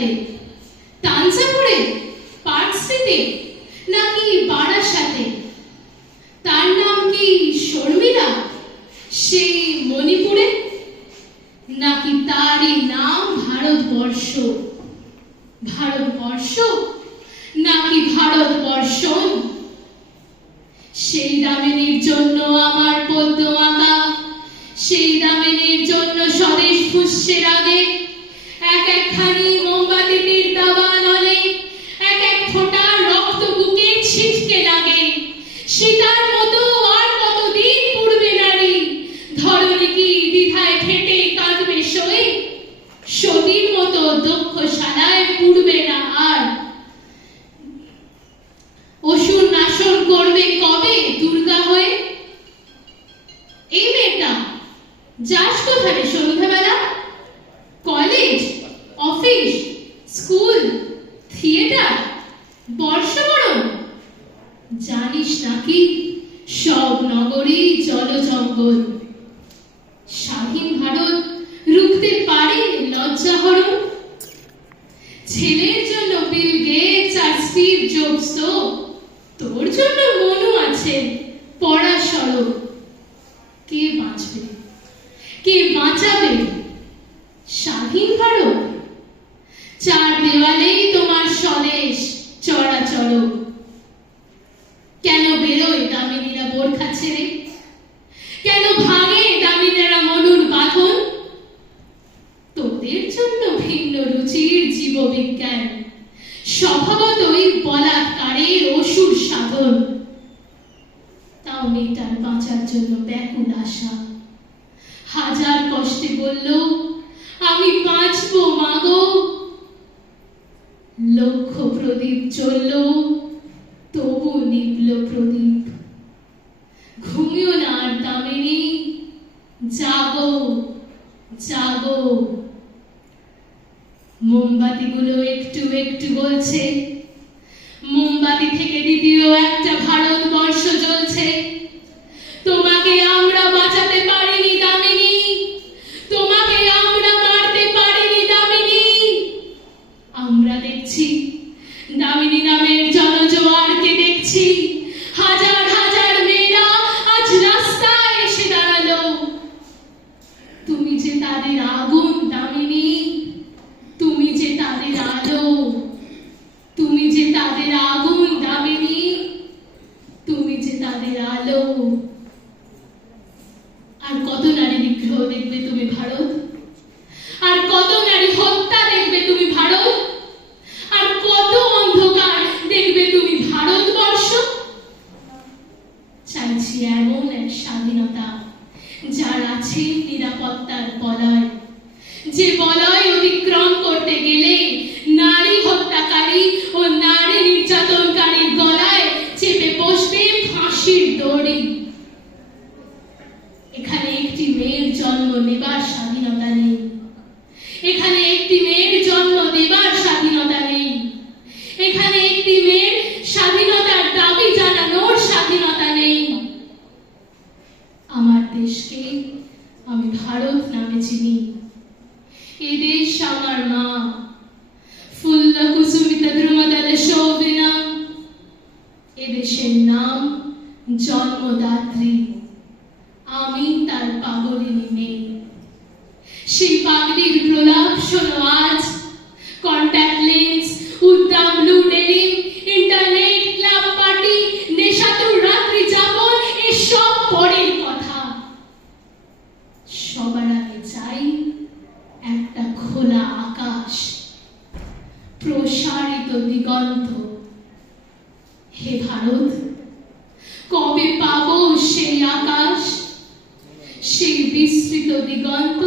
কলকাতাতে। তাঞ্জাভুরে পার্ক স্ট্রিটে, নাকি বারাসাতে? তার নাম কি শর্মিলা? সেই মণিপুরে? নাকি তারই নাম ভারতবর্ষ? ভারতবর্ষ? নাকি ভারতবর্ষণ যাস কোথায় সন্ধ্যাবেলা কলেজ, অফিস, স্কুল, থিয়েটার, বর্ষবরণ? জানিস নাকি সব নগরী জলজঙ্গল। স্বাধীন ভারত, রুখতে পারে লজ্জাহরণ ছেলের জন্য বিল গেটস আর স্টিভ জবস তো তোর জন্য মনু আছে পড়া সড়ক কে বাঁচবে? কে বাঁচাবে? স্বাধীন ভারত? চার দেওয়ালেই তোমার স্বদেশ চড়াচড় কেন বেরোয় দামিনীরা বোরখা ছেড়ে? কেন ভাঙে দামিনীরা মনুর বাঁধন? তোদের জন্য ভিন্ন রুচির জীববিজ্ঞান। স্বভাবতই বলাৎকারের অসুর সাধন। তাও মেয়েটার বাঁচার জন্য ব্যাকুল আশা। হাজার কষ্টে বলল, আমি বাঁচবো মাগো লক্ষ প্রদীপ জ্বলল, তবু নিবল প্রদীপ। ঘুমিও না আর দামিনী জাগো জাগো মোমবাতিগুলো একটু একটু বলছে মোমবাতি থেকে দ্বিতীয় একটা ভারতবর্ষ জ্বলছে। তোমাকে দেখছি। দামিনী নামের জনজোয়ারকে দেখছি। হাজার হাজার মেয়েরা আজ রাস্তায় এসে দাঁড়াল। তুমি যে তাদের আগুন, দামিনী। তুমি যে তাদের আলো। তুমি যে তাদের আগুন, দামিনী। তুমি যে তাদের আলো আর কত নারী বিগ্রহ দেখবে তুমি ভারত আর কত নারী হত্যা দেখবে তুমি ভারত আর কত অন্ধকার দেখবে তুমি ভারতবর্ষ চাইছি এমন এক স্বাধীনতা যার আছে নিরাপত্তার বলয়। যে বলয় অতিক্রম করতে গেলে নারী হত্যাকারী ও নারী নির্যাতনকারীর গলায় চেপে বসবে ফাঁসির দড়ি। এখানে একটি মেয়ের জন্ম নেবার স্বাধীনতা নেই। এখানে একটি মেয়ের জন্ম দেবার স্বাধীনতা নেই। এখানে একটি মেয়ের স্বাধীনতার দাবি জানানোর স্বাধীনতা নেই। আমার দেশকে আমি ভারত নামে চিনি। এদেশ দেশ আমার মা। ফুল্লা কুসুমিতা ধ্রুমদল শোভিনা এ দেশের নাম জন্মদাত্রী। আমি তার পাগলিনী মেয়ে। সেই পাগলির প্রলাপ শোনো আজ। প্রসারিত দিগন্ত হে ভারত কবে পাব সেই আকাশ? সেই বিস্তৃত দিগন্ত